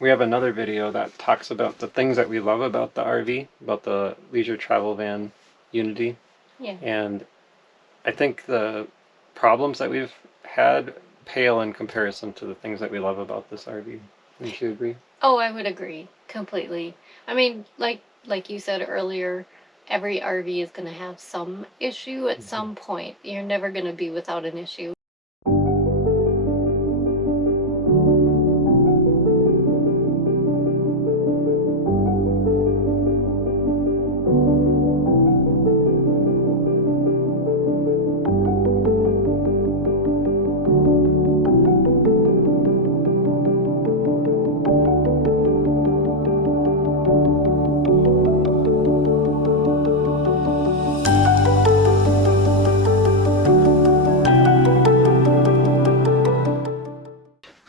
we have another video that talks about the things that we love about the RV, about the leisure travel van Unity. Yeah. And I think the problems that we've had pale in comparison to the things that we love about this RV. Wouldn't you agree? Oh, I would agree completely. I mean, like you said earlier, every RV is going to have some issue at some point. You're never going to be without an issue.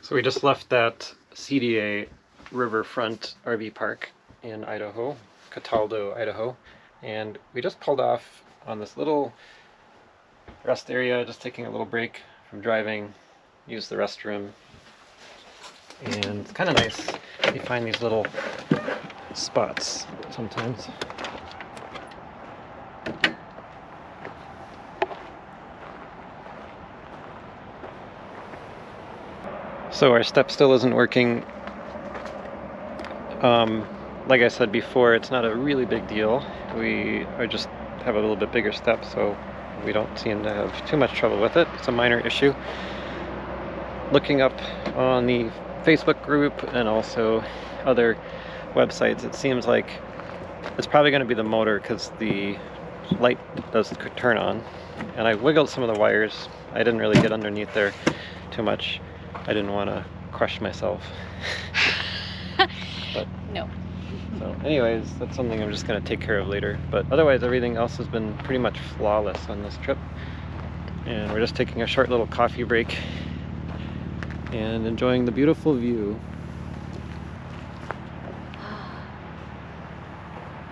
So we just left that CDA Riverfront RV Park in Idaho, Cataldo, Idaho, and we just pulled off on this little rest area, just taking a little break from driving, use the restroom, and it's kind of nice. You find these little spots sometimes. So our step still isn't working. Like I said before, it's not a really big deal. We are just have a little bit bigger step, so we don't seem to have too much trouble with it. It's a minor issue. Looking up on the Facebook group and also other websites, it seems like it's probably going to be the motor because the light does turn on. And I wiggled some of the wires. I didn't really get underneath there too much. I didn't want to crush myself. But, No. so anyways, that's something I'm just going to take care of later. But otherwise, everything else has been pretty much flawless on this trip. And we're just taking a short little coffee break and enjoying the beautiful view.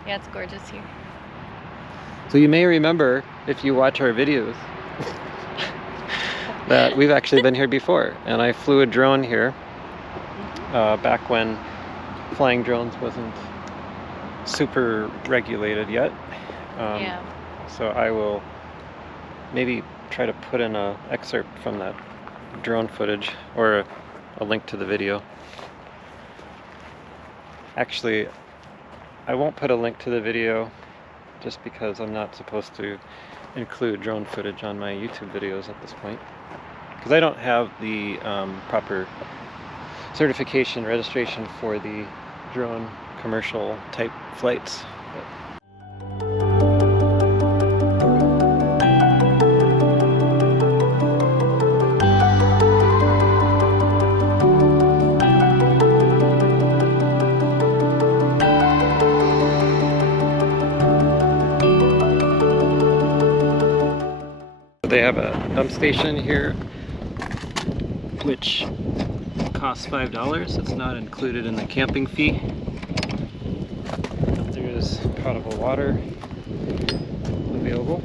Yeah, it's gorgeous here. So you may remember, if you watch our videos, that we've actually been here before. And I flew a drone here back when flying drones wasn't super regulated yet. Yeah. So I will maybe try to put in an excerpt from that drone footage or a link to the video. Actually, I won't put a link to the video just because I'm not supposed to include drone footage on my YouTube videos at this point, because I don't have the proper certification registration for the drone commercial type flights. They have a dump station here, which costs $5. It's not included in the camping fee. But there's potable water available.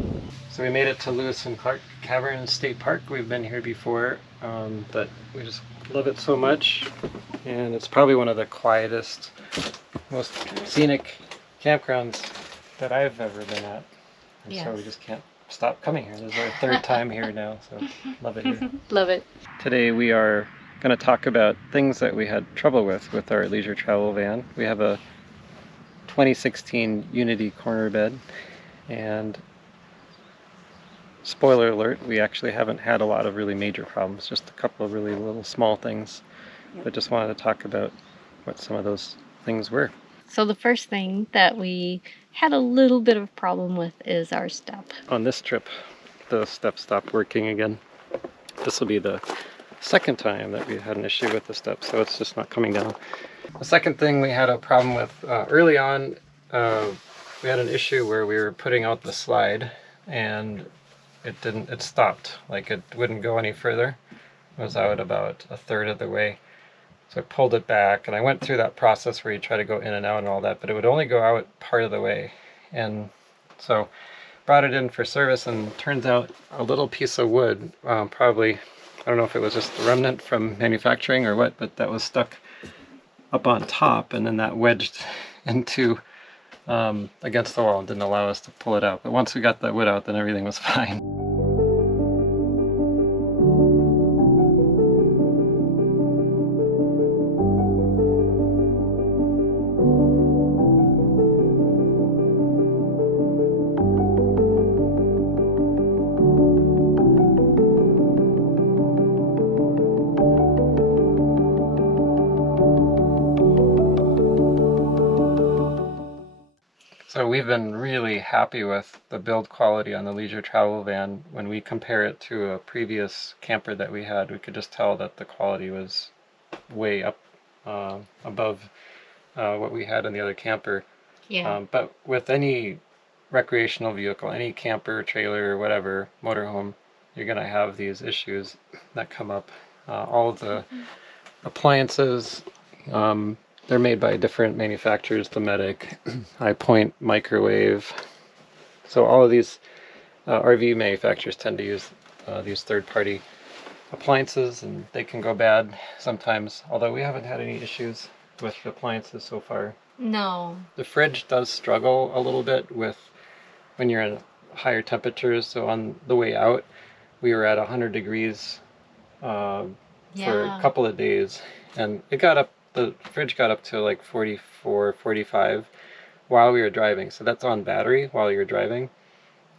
So we made it to Lewis and Clark Caverns State Park. We've been here before, but we just love it so much. And it's probably one of the quietest, most scenic campgrounds that I've ever been at. And Yes. so we just can't stop coming here. This is our third time here now, so love it here. Love it. Today we are going to talk about things that we had trouble with our leisure travel van. We have a 2016 Unity corner bed, and spoiler alert, we actually haven't had a lot of really major problems, just a couple of really little small things. But just wanted to talk about what some of those things were. So the first thing that we had a little bit of problem with is our step. On this trip, the step stopped working again. This will be the second time that we had an issue with the step, so it's just not coming down. The second thing we had a problem with early on, we had an issue where we were putting out the slide and it stopped. Like, it wouldn't go any further. It was out about a third of the way. So I pulled it back, and I went through that process where you try to go in and out and all that, but it would only go out part of the way. And so brought it in for service, and turns out a little piece of wood, probably, I don't know if it was just the remnant from manufacturing or what, but that was stuck up on top, and then that wedged into against the wall and didn't allow us to pull it out. But once we got that wood out, then everything was fine. So we've been really happy with the build quality on the leisure travel van. When we compare it to a previous camper that we had, we could just tell that the quality was way up above what we had in the other camper. Yeah. But with any recreational vehicle, any camper, trailer, whatever, motorhome, you're going to have these issues that come up. All of the appliances, they're made by different manufacturers, Dometic, High Point, Microwave. So all of these RV manufacturers tend to use these third-party appliances, and they can go bad sometimes, although we haven't had any issues with the appliances so far. No. The fridge does struggle a little bit with when you're at higher temperatures. So on the way out, we were at 100 degrees for a couple of days, and the fridge got up to like 44, 45 while we were driving. So that's on battery while you're driving.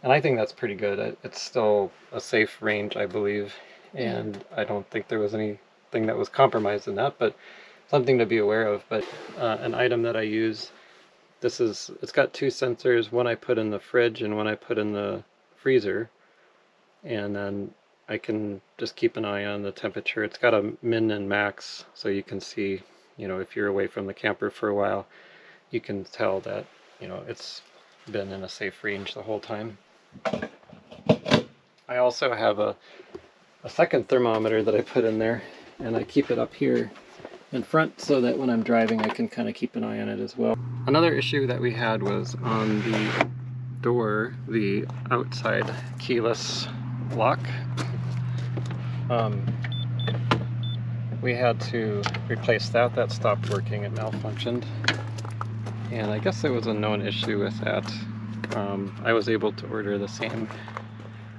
And I think that's pretty good. It's still a safe range, I believe. And I don't think there was anything that was compromised in that, but something to be aware of. But an item that I use, it's got two sensors, one I put in the fridge and one I put in the freezer. And then I can just keep an eye on the temperature. It's got a min and max, so you can see, if you're away from the camper for a while, you can tell that, it's been in a safe range the whole time. I also have a second thermometer that I put in there, and I keep it up here in front so that when I'm driving I can kind of keep an eye on it as well. Another issue that we had was on the door, the outside keyless lock. We had to replace that. That stopped working. It malfunctioned, and I guess there was a known issue with that. I was able to order the same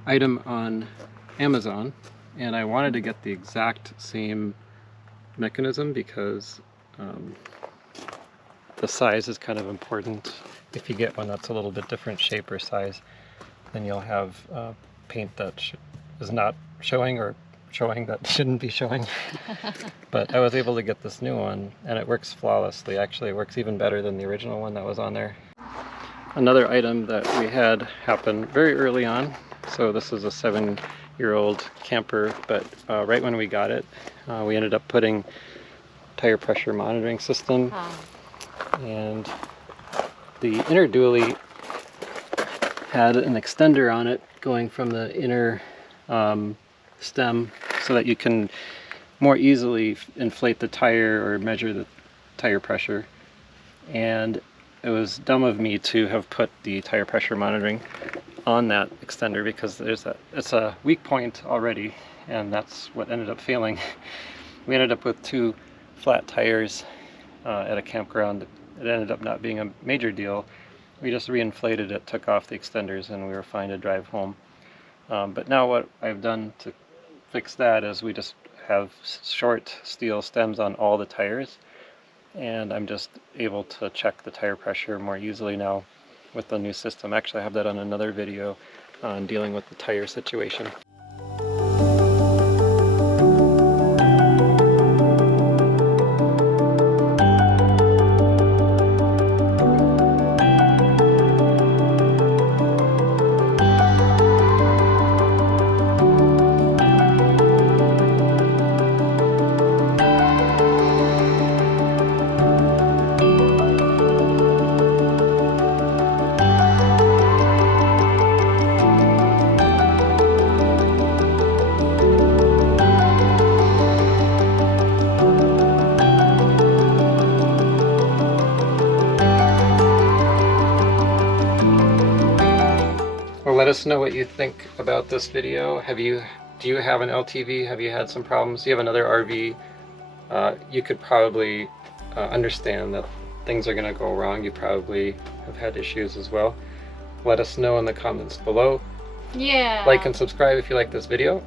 item on Amazon, and I wanted to get the exact same mechanism because the size is kind of important. If you get one that's a little bit different shape or size, then you'll have paint that is not showing or showing that shouldn't be showing. But I was able to get this new one, and it works flawlessly. Actually, it works even better than the original one that was on there. Another item that we had happen very early on. So this is a 7-year-old camper, but right when we got it, we ended up putting tire pressure monitoring system. And the inner dually had an extender on it going from the inner stem so that you can more easily inflate the tire or measure the tire pressure. And it was dumb of me to have put the tire pressure monitoring on that extender because it's a weak point already, and that's what ended up failing. We ended up with 2 flat tires at a campground. It ended up not being a major deal. We just reinflated it, took off the extenders, and we were fine to drive home. But now what I've done to fix that is we just have short steel stems on all the tires, and I'm just able to check the tire pressure more easily now with the new system. Actually, I have that on another video on dealing with the tire situation. Let us know what you think about this video. Do you have an LTV? Have you had some problems? Do you have another RV? You could probably understand that things are going to go wrong. You probably have had issues as well. Let us know in the comments below. Yeah. Like and subscribe if you like this video.